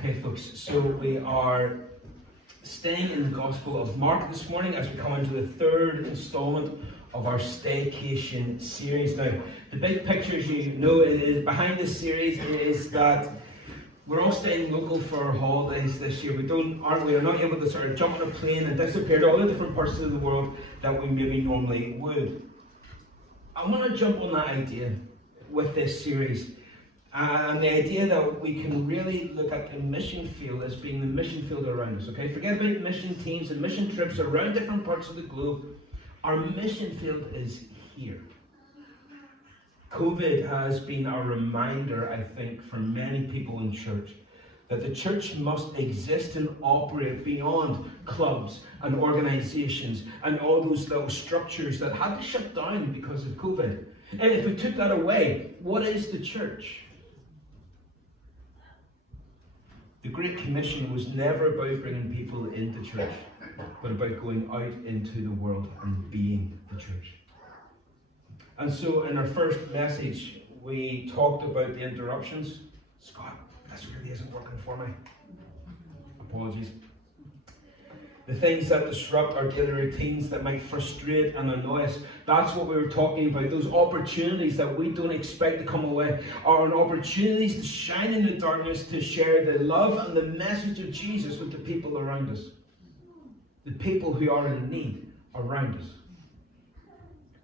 Okay, folks, so we are staying in the Gospel of Mark this morning as we come into the third installment of our Staycation series. Now, the big picture, as you know, is behind this series is that we're all staying local for our holidays this year. We are not able to sort of jump on a plane and disappear to all the different parts of the world that we maybe normally would. I want to jump on that idea with this series. And the idea that we can really look at the mission field as being the mission field around us, okay? Forget about mission teams and mission trips around different parts of the globe. Our mission field is here. COVID has been a reminder, I think, for many people in church, that the church must exist and operate beyond clubs and organizations and all those little structures that had to shut down because of COVID. And if we took that away, what is the church? The Great Commission was never about bringing people into church, but about going out into the world and being the church. And so in our first message, we talked about the interruptions. Scott, this really isn't working for me. Apologies. The things that disrupt our daily routines, that might frustrate and annoy us. That's what we were talking about. Those opportunities that we don't expect to come away are opportunities to shine in the darkness, to share the love and the message of Jesus with the people around us. The people who are in need around us.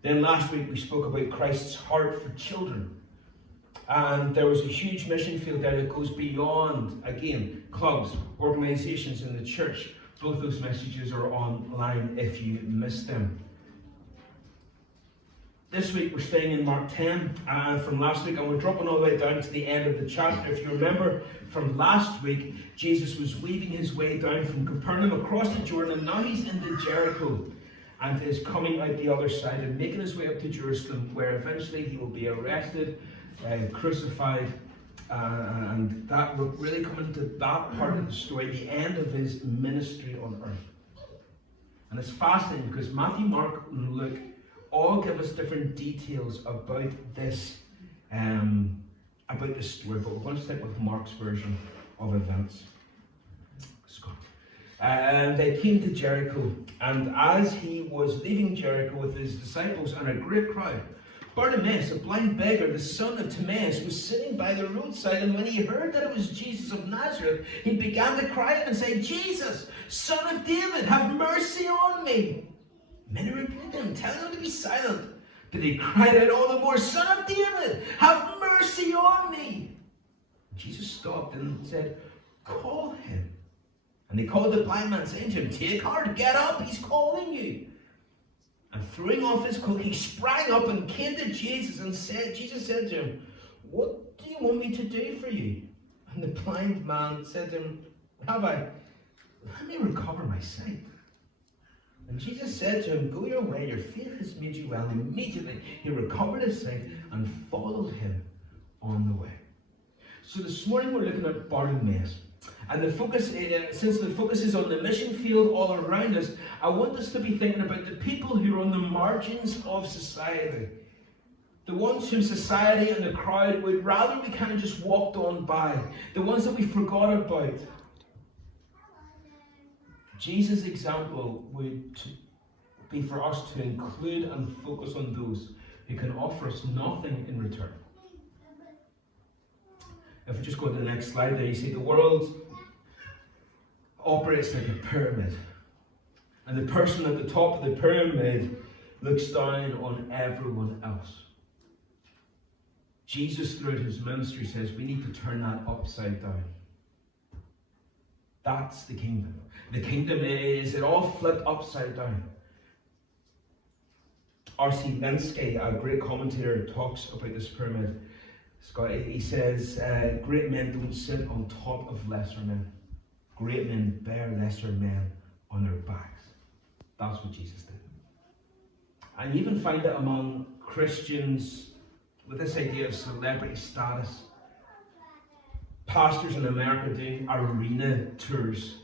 Then last week we spoke about Christ's heart for children. And there was a huge mission field there that goes beyond, again, clubs, organizations, and the church. Both those messages are online if you missed them. This week we're staying in Mark 10 from last week, and we're dropping all the way down to the end of the chapter. If you remember from last week, Jesus was weaving his way down from Capernaum across the Jordan, and now he's into Jericho and is coming out the other side and making his way up to Jerusalem, where eventually he will be arrested, crucified, and that we're really coming to that part of the story, the end of his ministry on earth. And it's fascinating because Matthew, Mark, and Luke all give us different details about this story, but we're going to stick with Mark's version of events. Scott. They came to Jericho, and as he was leaving Jericho with his disciples and a great crowd, Bartimaeus, a blind beggar, the son of Timaeus, was sitting by the roadside, and when he heard that it was Jesus of Nazareth, he began to cry out and say, "Jesus, son of David, have mercy on me." Many rebuked him, telling him to be silent. But he cried out all the more, "Son of David, have mercy on me." Jesus stopped and said, "Call him." And they called the blind man, saying to him, "Take heart, get up, he's calling you." And throwing off his cloak, he sprang up and came to Jesus and Jesus said to him, "What do you want me to do for you?" And the blind man said to him, "Rabbi, let me recover my sight." And Jesus said to him, "Go your way, your faith has made you well." And immediately he recovered his sight and followed him on the way. So this morning we're looking at Bartimaeus. And the focus, since the focus is on the mission field all around us, I want us to be thinking about the people who are on the margins of society. The ones whom society and the crowd would rather we kind of just walked on by. The ones that we forgot about. Jesus' example would be for us to include and focus on those who can offer us nothing in return. If we just go to the next slide there, you see the world operates like a pyramid. And the person at the top of the pyramid looks down on everyone else. Jesus, throughout his ministry, says we need to turn that upside down. That's the kingdom. The kingdom is it all flipped upside down. R.C. Minsky, a great commentator, talks about this pyramid. Scott, he says, great men don't sit on top of lesser men. Great men bear lesser men on their backs. That's what Jesus did. And you even find it among Christians with this idea of celebrity status. Pastors in America doing arena tours,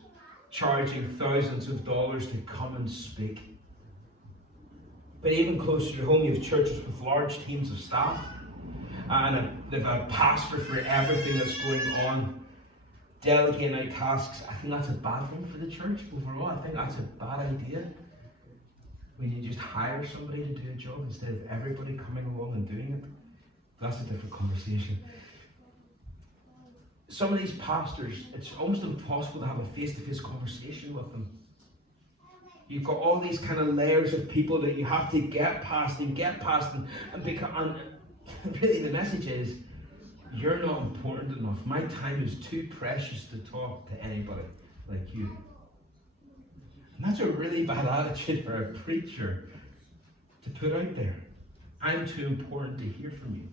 charging thousands of dollars to come and speak. But even closer to home, you have churches with large teams of staff. And they've a pastor for everything that's going on. delegating out tasks, I think that's a bad thing for the church overall. I think that's a bad idea. When you just hire somebody to do a job instead of everybody coming along and doing it. That's a different conversation. Some of these pastors, it's almost impossible to have a face-to-face conversation with them. You've got all these kind of layers of people that you have to get past and really the message is, you're not important enough. My time is too precious to talk to anybody like you. And that's a really bad attitude for a preacher to put out there. I'm too important to hear from you.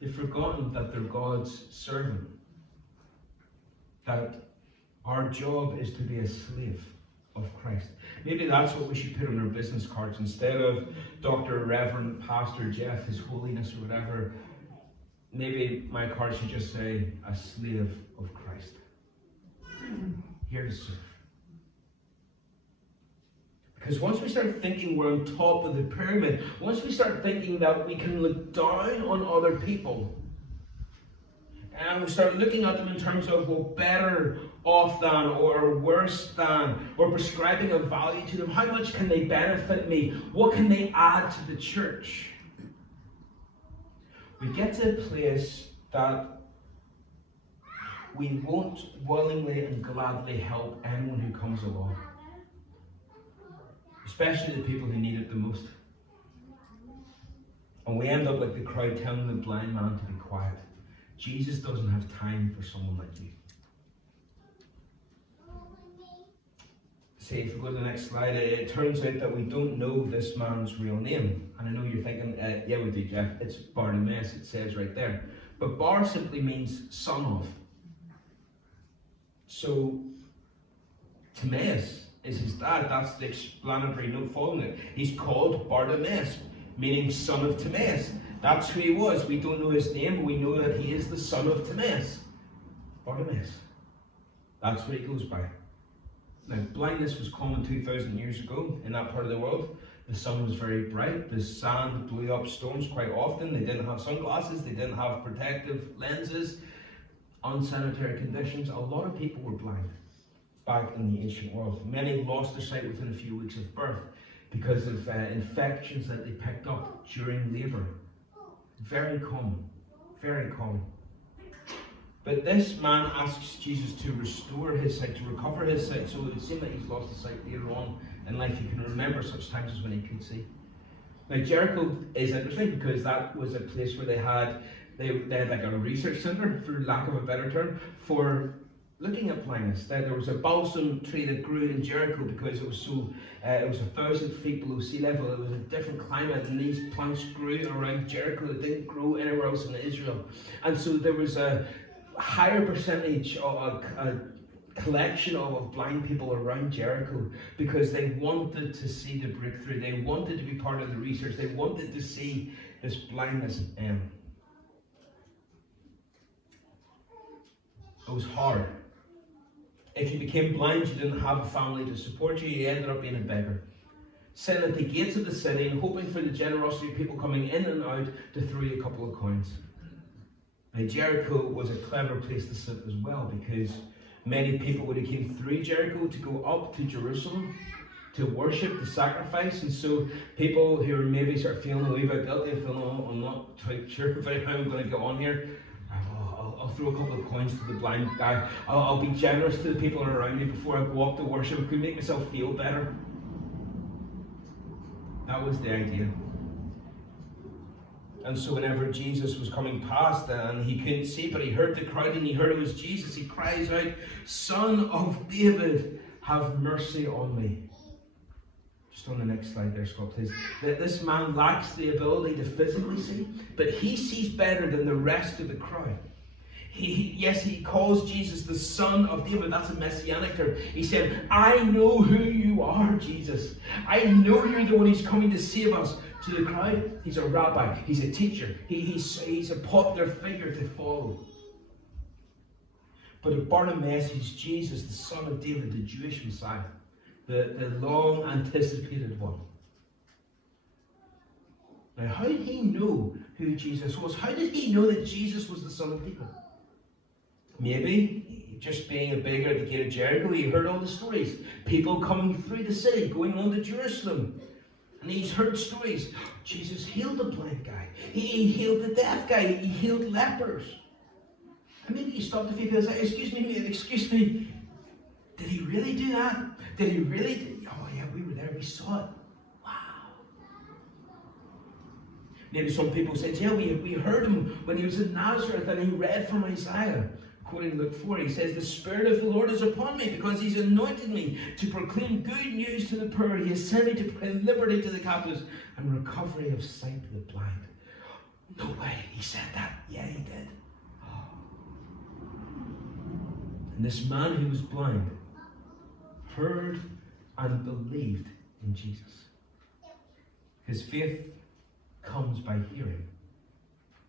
They've forgotten that they're God's servant. That our job is to be a slave of Christ. Maybe that's what we should put on our business cards. Instead of Dr. Reverend Pastor Jeff, His Holiness or whatever, maybe my card should just say, a slave of Christ. Here to serve. Because once we start thinking we're on top of the pyramid, once we start thinking that we can look down on other people, and we start looking at them in terms of, well, better off than, or worse than, or prescribing a value to them, how much can they benefit me? What can they add to the church? We get to a place that we won't willingly and gladly help anyone who comes along. Especially the people who need it the most. And we end up like the crowd telling the blind man to be quiet. Jesus doesn't have time for someone like you. See, if we go to the next slide, it turns out that we don't know this man's real name. And I know you're thinking, yeah we do, Jeff, it's Bartimaeus, it says right there. But Bar simply means son of. So, Timaeus is his dad. That's the explanatory note following it. He's called Bartimaeus, meaning son of Timaeus. That's who he was. We don't know his name, but we know that he is the son of Timaeus. Bartimaeus. That's what he goes by. Now, blindness was common 2,000 years ago in that part of the world. The sun was very bright. The sand blew up stones quite often. They didn't have sunglasses. They didn't have protective lenses. Unsanitary conditions. A lot of people were blind back in the ancient world. Many lost their sight within a few weeks of birth because of infections that they picked up during labour. Very common. Very common. But this man asks Jesus to restore his sight, to recover his sight, so it would seem that he's lost his sight later on in life. He can remember such times as when he could see. Now Jericho is interesting because that was a place where they had like a research centre, for lack of a better term, for looking at blindness. There was a balsam tree that grew in Jericho because it was 1,000 feet below sea level. It was a different climate, and these plants grew around Jericho that didn't grow anywhere else in Israel. And so there was a higher percentage of a collection of blind people around Jericho because they wanted to see the breakthrough. They wanted to be part of the research. They wanted to see this blindness end. It was hard. If you became blind, you didn't have a family to support you. You ended up being a beggar, sitting at the gates of the city and hoping for the generosity of people coming in and out to throw you a couple of coins. Now, Jericho was a clever place to sit as well because many people would have came through Jericho to go up to Jerusalem to worship, to sacrifice, and so people who are maybe sort of feeling a wee bit guilty and feeling, oh, I'm not quite sure about how I'm going to get on here. I'll throw a couple of coins to the blind guy. I'll be generous to the people around me before I go up to worship. It could make myself feel better. That was the idea. And so whenever Jesus was coming past and he couldn't see, but he heard the crowd and he heard it was Jesus, he cries out, "Son of David, have mercy on me." Just on the next slide there, Scott, please. That this man lacks the ability to physically see, but he sees better than the rest of the crowd. He calls Jesus the Son of David. That's a messianic term. He said, "I know who you are, Jesus. I know you're the one who's coming to save us." To the crowd, he's a rabbi, he's a teacher, he's a popular figure to follow. But at Bartimaeus, he's Jesus, the Son of David, the Jewish Messiah, the long anticipated one. Now, how did he know who Jesus was? How did he know that Jesus was the Son of David? Maybe just being a beggar at the gate of Jericho, he heard all the stories. People coming through the city, going on to Jerusalem. And he's heard stories. Jesus healed the blind guy. He healed the deaf guy. He healed lepers. And maybe he stopped a few people and said, excuse me, mate, excuse me. Did he really do that? Did he really? Oh yeah, we were there, we saw it. Wow. Maybe some people said, yeah, we heard him when he was in Nazareth and he read from Isaiah. Quoting Luke 4, he says, the Spirit of the Lord is upon me because he's anointed me to proclaim good news to the poor. He has sent me to proclaim liberty to the captives and recovery of sight to the blind. No way, he said that. Yeah, he did. And this man who was blind heard and believed in Jesus. His faith comes by hearing.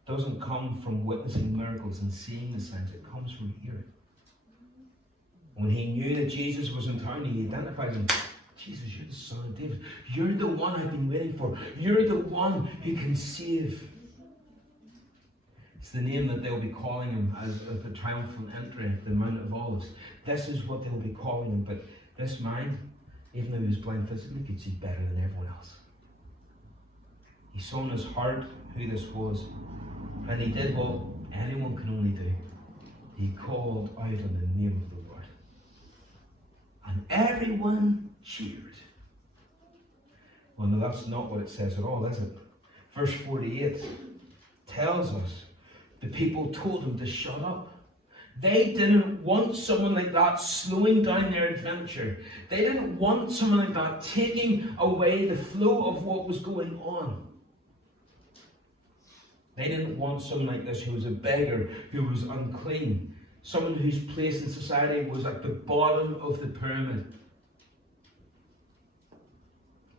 It doesn't come from witnessing miracles and seeing the signs. It comes from hearing. When he knew that Jesus was in town, he identified him. Jesus, you're the Son of David. You're the one I've been waiting for. You're the one who can save. It's the name that they'll be calling him as the triumphal entry at the Mount of Olives. This is what they'll be calling him. But this man, even though he was blind physically, could see better than everyone else. He saw in his heart who this was. And he did what anyone can only do. He called out in the name of the Lord. And everyone cheered. Well, no, that's not what it says at all, is it? Verse 48 tells us the people told him to shut up. They didn't want someone like that slowing down their adventure. They didn't want someone like that taking away the flow of what was going on. They didn't want someone like this who was a beggar, who was unclean, someone whose place in society was at the bottom of the pyramid.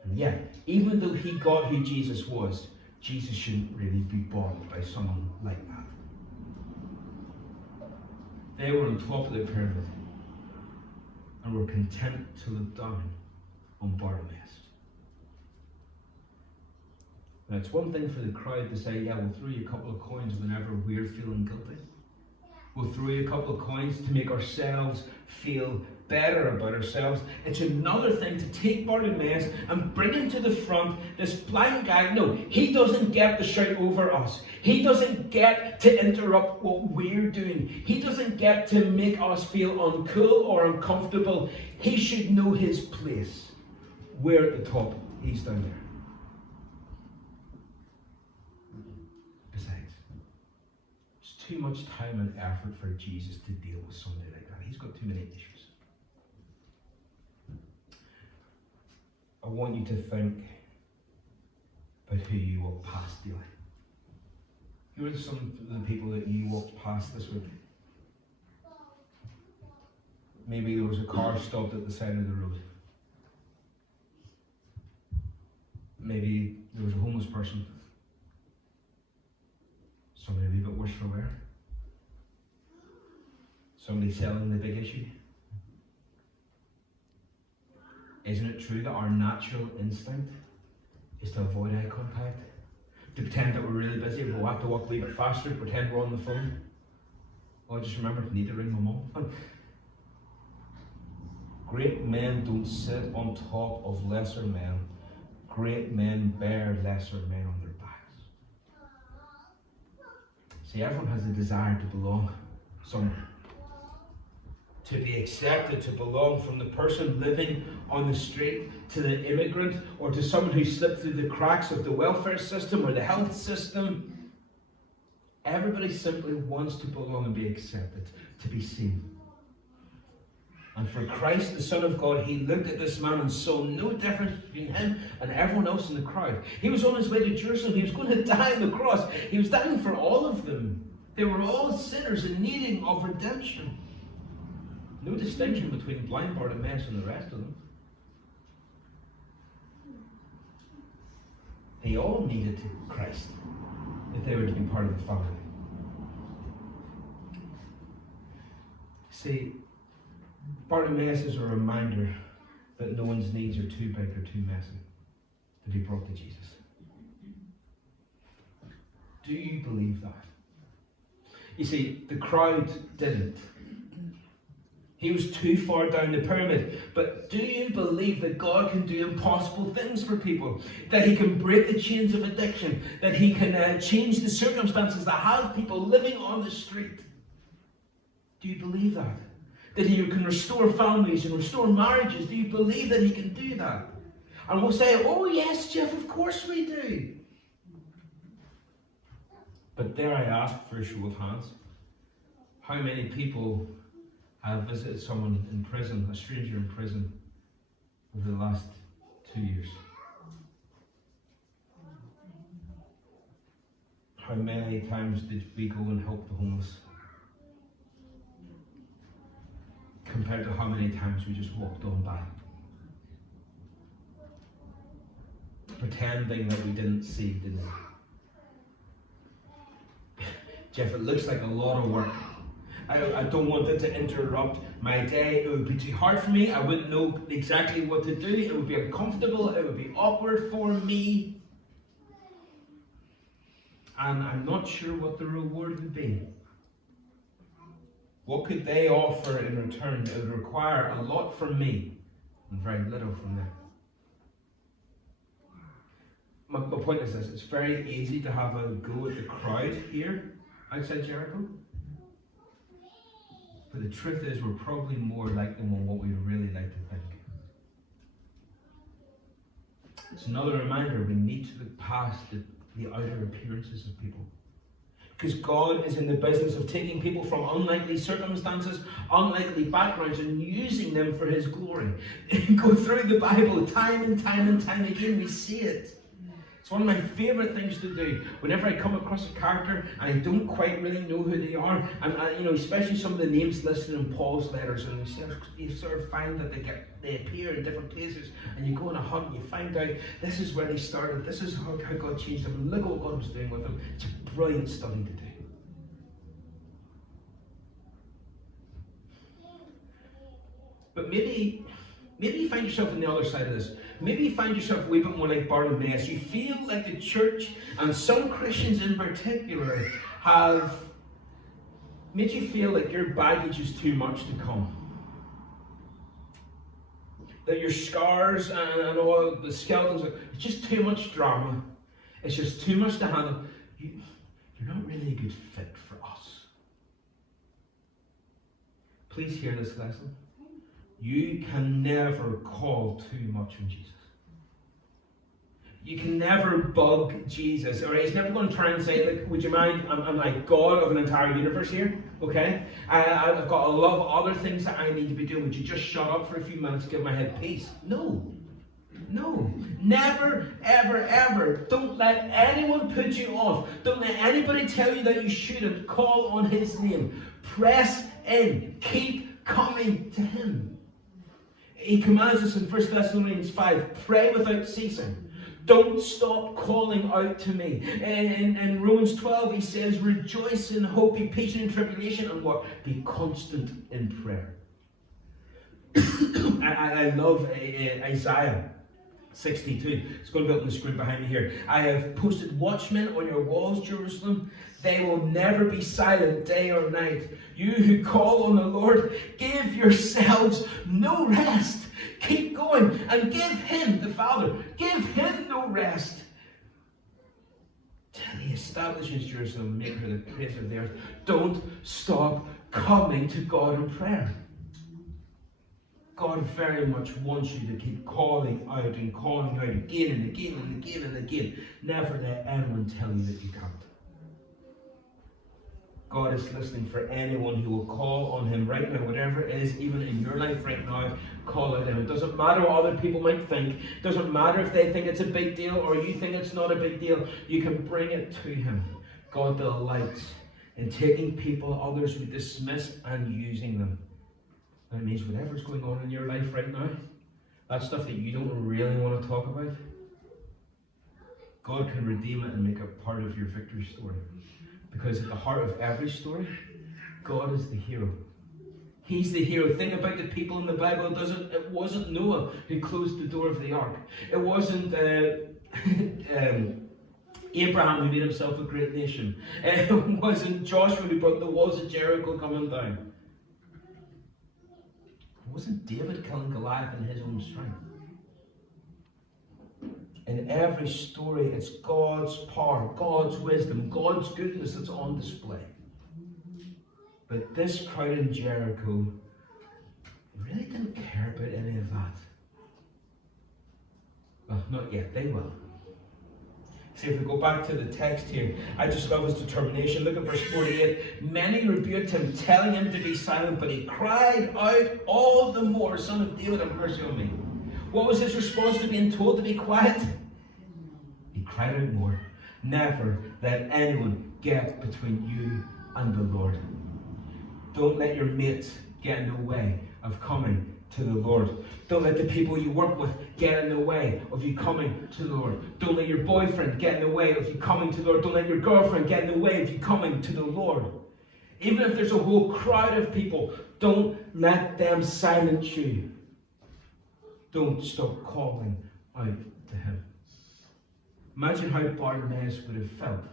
And yet, even though he got who Jesus was, Jesus shouldn't really be bothered by someone like that. They were on top of the pyramid and were content to look down on Bartimaeus. Now, it's one thing for the crowd to say, yeah, we'll throw you a couple of coins whenever we're feeling guilty. We'll throw you a couple of coins to make ourselves feel better about ourselves. It's another thing to take Bartimaeus and bring him to the front. This blind guy, no, he doesn't get to shout over us. He doesn't get to interrupt what we're doing. He doesn't get to make us feel uncool or uncomfortable. He should know his place. We're at the top. He's down there. Besides, it's too much time and effort for Jesus to deal with somebody like that. He's got too many issues. I want you to think about who you walk past daily. Who are some of the people that you walked past this week? Maybe there was a car stopped at the side of the road. Maybe there was a homeless person. Somebody a wee bit worse for wear. Somebody selling the big issue. Isn't it true that our natural instinct is to avoid eye contact? To pretend that we're really busy, we'll have to walk a wee bit faster, pretend we're on the phone. Oh, just remember, I need to ring my mum. Great men don't sit on top of lesser men. Great men bear lesser men on their backs. See, everyone has a desire to belong somewhere. To be accepted, to belong, from the person living on the street to the immigrant, or to someone who slipped through the cracks of the welfare system or the health system. Everybody simply wants to belong and be accepted, to be seen. And for Christ, the Son of God, he looked at this man and saw no difference between him and everyone else in the crowd. He was on his way to Jerusalem. He was going to die on the cross. He was dying for all of them. They were all sinners in needing of redemption. No distinction between blind Bartimaeus and the rest of them. They all needed Christ if they were to be part of the family. See, Bartimaeus is a reminder that no one's needs are too big or too messy to be brought to Jesus. Do you believe that? You see, the crowd didn't. He was too far down the pyramid. But do you believe that God can do impossible things for people? That he can break the chains of addiction? That he can change the circumstances that have people living on the street? Do you believe that? That he can restore families and restore marriages? Do you believe that he can do that? And we'll say, oh yes, Jeff, of course we do. But dare I ask for a show of hands, how many people have visited someone in prison, a stranger in prison, over the last 2 years? How many times did we go and help the homeless? Compared to how many times we just walked on by, pretending that we didn't see, didn't we? Jeff, it looks like a lot of work. I don't want it to interrupt my day. It would be too hard for me. I wouldn't know exactly what to do. It would be uncomfortable. It would be awkward for me. And I'm not sure what the reward would be. What could they offer in return? It would require a lot from me and very little from them. My point is this: it's very easy to have a go at the crowd here outside Jericho. But the truth is, we're probably more like them than what we really like to think. It's another reminder we need to look past the outer appearances of people. Because God is in the business of taking people from unlikely circumstances, unlikely backgrounds, and using them for his glory. Go through the Bible time and time and time again, we see it. It's one of my favourite things to do. Whenever I come across a character and I don't quite really know who they are, and especially some of the names listed in Paul's letters, and you sort of find that they appear in different places, and you go on a hunt and you find out this is where they started, this is how God changed them, and look what God was doing with them. It's a brilliant study to do. But maybe you find yourself on the other side of this. Maybe you find yourself a wee bit more like Bartimaeus. You feel like the church, and some Christians in particular, have made you feel like your baggage is too much to come. That your scars and all the skeletons, it's just too much drama. It's just too much to handle. You're not really a good fit for us. Please hear this lesson. You can never call too much on Jesus. You can never bug Jesus. All right? He's never going to try and say, like, would you mind? I'm like God of an entire universe here. Okay? I've got a lot of other things that I need to be doing. Would you just shut up for a few minutes, give my head peace? No. Never, ever, ever. Don't let anyone put you off. Don't let anybody tell you that you shouldn't. Call on his name. Press in. Keep coming to him. He commands us in 1 Thessalonians 5, pray without ceasing. Don't stop calling out to me. In Romans 12, he says, rejoice in hope, be patient in tribulation, and what? Be constant in prayer. I love Isaiah 62. It's going to be up on the screen behind me here. I have posted watchmen on your walls, Jerusalem. They will never be silent day or night. You who call on the Lord, give yourselves no rest. Keep going and give him, the Father, give him no rest till he establishes Jerusalem and make her the praise of the earth. Don't stop coming to God in prayer. God very much wants you to keep calling out again and again and again and again. Never let anyone tell you that you can't. God is listening for anyone who will call on him right now, whatever it is, even in your life right now, call out him. It doesn't matter what other people might think. It doesn't matter if they think it's a big deal or you think it's not a big deal. You can bring it to him. God delights in taking people others would dismiss and using them. That means whatever's going on in your life right now, that stuff that you don't really want to talk about, God can redeem it and make it part of your victory story. Because at the heart of every story, God is the hero. He's the hero. Think about the people in the Bible. It wasn't Noah who closed the door of the ark. It wasn't Abraham who made himself a great nation. It wasn't Joshua who brought the walls of Jericho coming down. It wasn't David killing Goliath in his own strength. In every story, it's God's power, God's wisdom, God's goodness that's on display. But this crowd in Jericho really didn't care about any of that. Well, not yet, they will. See, if we go back to the text here, I just love his determination. Look at verse 48. Many rebuked him, telling him to be silent, but he cried out all the more, Son of David, have mercy on me. What was his response to being told to be quiet? He cried out more. Never let anyone get between you and the Lord. Don't let your mates get in the way of coming to the Lord. Don't let the people you work with get in the way of you coming to the Lord. Don't let your boyfriend get in the way of you coming to the Lord. Don't let your girlfriend get in the way of you coming to the Lord. Even if there's a whole crowd of people, don't let them silence you. Don't stop calling out to him. Imagine how Bartimaeus would have felt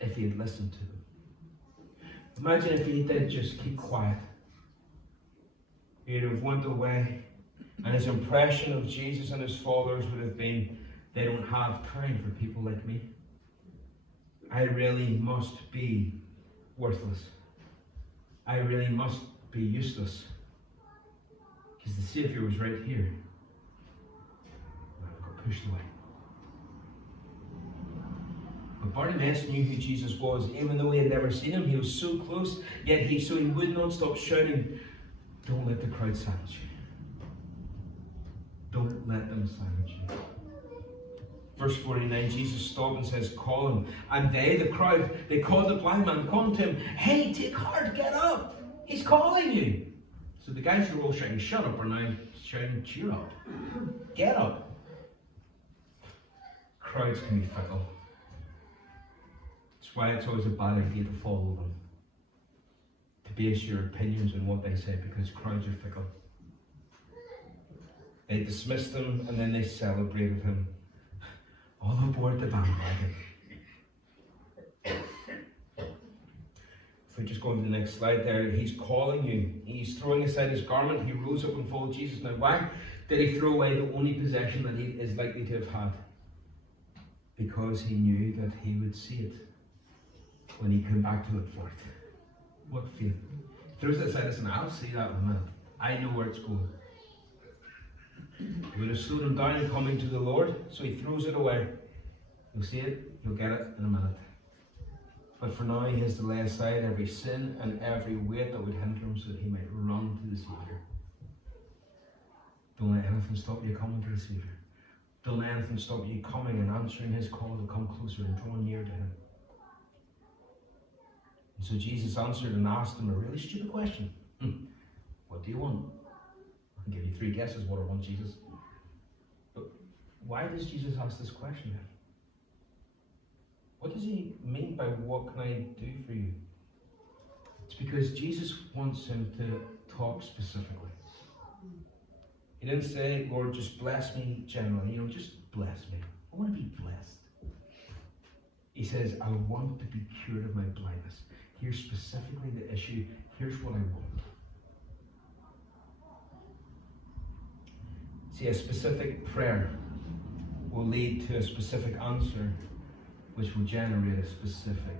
if he had listened to them. Imagine if he did just keep quiet. He'd have went away, and his impression of Jesus and his followers would have been, they don't have time for people like me. I really must be worthless. I really must be useless. Because the Saviour was right here. I got pushed away. But Bartimaeus knew who Jesus was, even though he had never seen him. He was so close, yet he would not stop shouting, don't let the crowd silence you. Don't let them silence you. Verse 49, Jesus stopped and says, call him. And they, the crowd, they called the blind man, calling to him, hey, take heart, get up. He's calling you. So the guys who were all shouting, shut up, are now shouting, cheer up. Get up. Crowds can be fickle. That's why it's always a bad idea to follow them. To base your opinions on what they say, because crowds are fickle. They dismissed him and then they celebrated him. All aboard the bandwagon. If we just go to the next slide there, he's calling you. He's throwing aside his garment. He rose up and followed Jesus. Now, why did he throw away the only possession that he is likely to have had? Because he knew that he would see it when he came back to look for it. What faith? He throws it aside. Listen, I'll see that in a minute. I know where it's going. It would have slowed him down in coming to the Lord, so he throws it away. You'll see it, you'll get it in a minute. But for now, he has to lay aside every sin and every weight that would hinder him so that he might run to the Saviour. Don't let anything stop you coming to the Saviour. Don't let anything stop you coming and answering his call to come closer and draw near to him. And so Jesus answered and asked him a really stupid question. What do you want? I can give you 3 guesses what I want, Jesus. But why does Jesus ask this question then? What does he mean by what can I do for you? It's because Jesus wants him to talk specifically. He didn't say, Lord, just bless me generally. Just bless me. I want to be blessed. He says, I want to be cured of my blindness. Here's specifically the issue. Here's what I want. See, a specific prayer will lead to a specific answer, which will generate a specific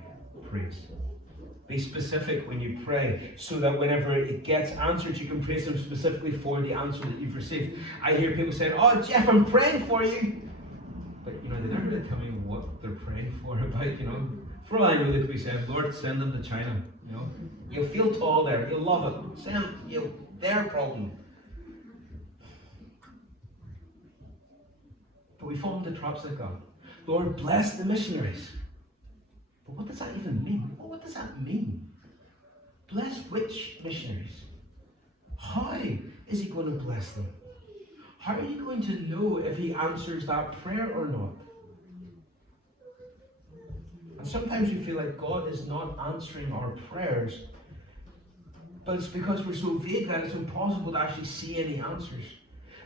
praise. Be specific when you pray, so that whenever it gets answered, you can praise him specifically for the answer that you've received. I hear people saying, oh, Jeff, I'm praying for you. But, they never really tell me what they're praying for about, For all I know, they could be saying, Lord, send them to China. You'll feel tall there. You'll love it. Send their problem. But we fall into traps like that. Lord, bless the missionaries. But what does that even mean? What does that mean? Bless which missionaries? How is he going to bless them? How are you going to know if he answers that prayer or not? And sometimes we feel like God is not answering our prayers, but it's because we're so vague that it's impossible to actually see any answers.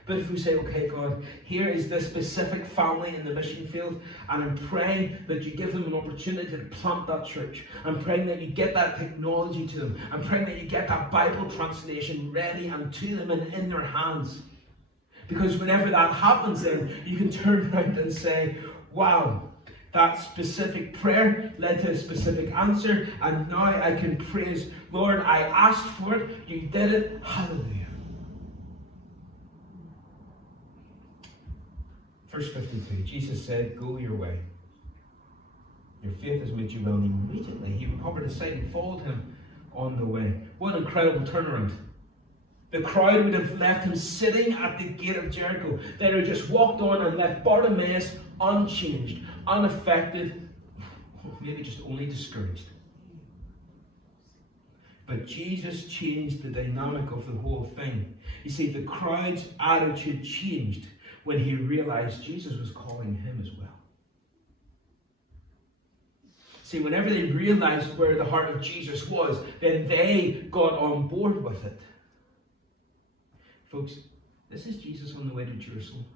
But if we say, okay, God, here is this specific family in the mission field, and I'm praying that you give them an opportunity to plant that church. I'm praying that you get that technology to them. I'm praying that you get that Bible translation ready and to them and in their hands. Because whenever that happens, then you can turn around and say, wow, that specific prayer led to a specific answer, and now I can praise, Lord, I asked for it, you did it, hallelujah. Verse 52, Jesus said, go your way. Your faith has made you well. And immediately he recovered his sight and followed him on the way. What an incredible turnaround. The crowd would have left him sitting at the gate of Jericho. They would have just walked on and left Bartimaeus unchanged, unaffected, maybe just only discouraged. But Jesus changed the dynamic of the whole thing. You see, the crowd's attitude changed when he realized Jesus was calling him as well. See, whenever they realized where the heart of Jesus was, then they got on board with it. Folks, this is Jesus on the way to Jerusalem.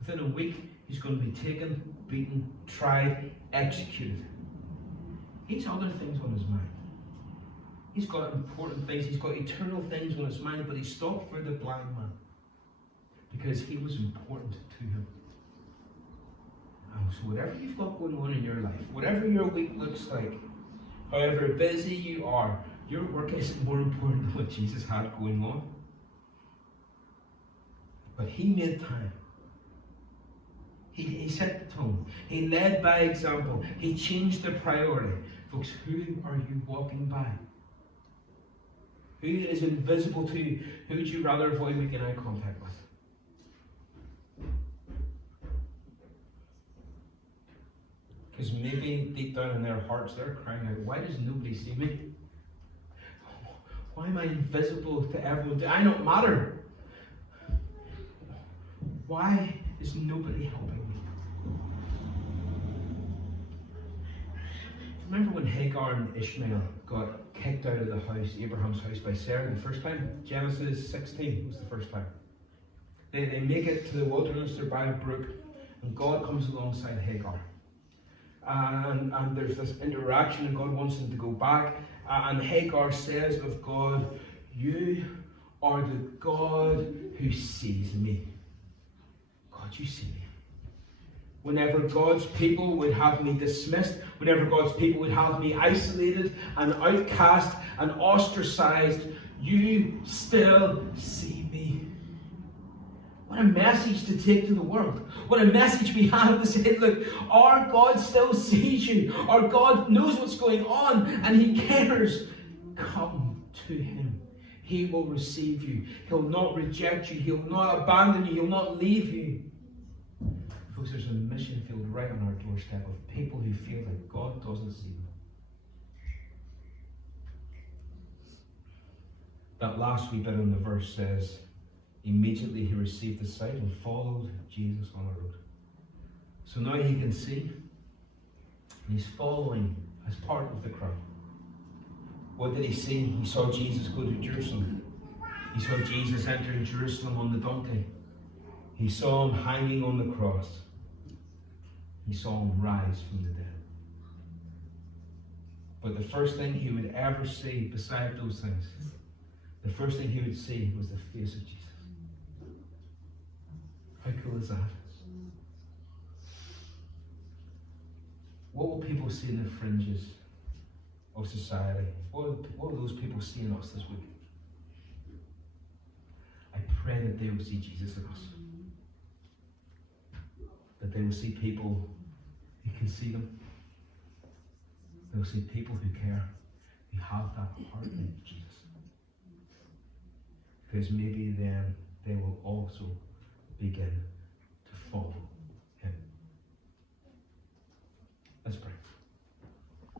Within a week, he's going to be taken, beaten, tried, executed. He's other things on his mind. He's got important things. He's got eternal things on his mind, but he stopped for the blind man because he was important to him. So whatever you've got going on in your life, whatever your week looks like, however busy you are, your work isn't more important than what Jesus had going on. But he made time. He set the tone. He led by example. He changed the priority. Folks, who are you walking by? Who is invisible to you? Who would you rather avoid making eye contact with? Because maybe deep down in their hearts, they're crying out, why does nobody see me? Why am I invisible to everyone? Do I not matter? Why is nobody helping me? Remember when Hagar and Ishmael got kicked out of the house, Abraham's house, by Sarah the first time? Genesis 16 was the first time. They make it to the wilderness, they're by a brook, and God comes alongside Hagar. And there's this interaction, and God wants them to go back. And Hagar says of God, you are the God who sees me. God, you see me. Whenever God's people would have me dismissed, whenever God's people would have me isolated and outcast and ostracized, you still see me. What a message to take to the world. What a message we have to say, look, our God still sees you. Our God knows what's going on and he cares. Come to him. He will receive you. He'll not reject you. He'll not abandon you. He'll not leave you. Folks, there's a mission field right on our doorstep of people who feel like God doesn't see them. That last wee bit on the verse says, immediately he received the sight and followed Jesus on the road. So now he can see, and he's following as part of the crowd. What did he see? He saw Jesus go to Jerusalem. He saw Jesus entering Jerusalem on the donkey. He saw him hanging on the cross. He saw him rise from the dead. But the first thing he would ever see beside those things, the first thing he would see was the face of Jesus. How cool is that? What will people see in the fringes of society? What will those people see in us this week? I pray that they will see Jesus in us. That they will see people who can see them. They will see people who care, who have that heart of Jesus. Because maybe then they will also begin to follow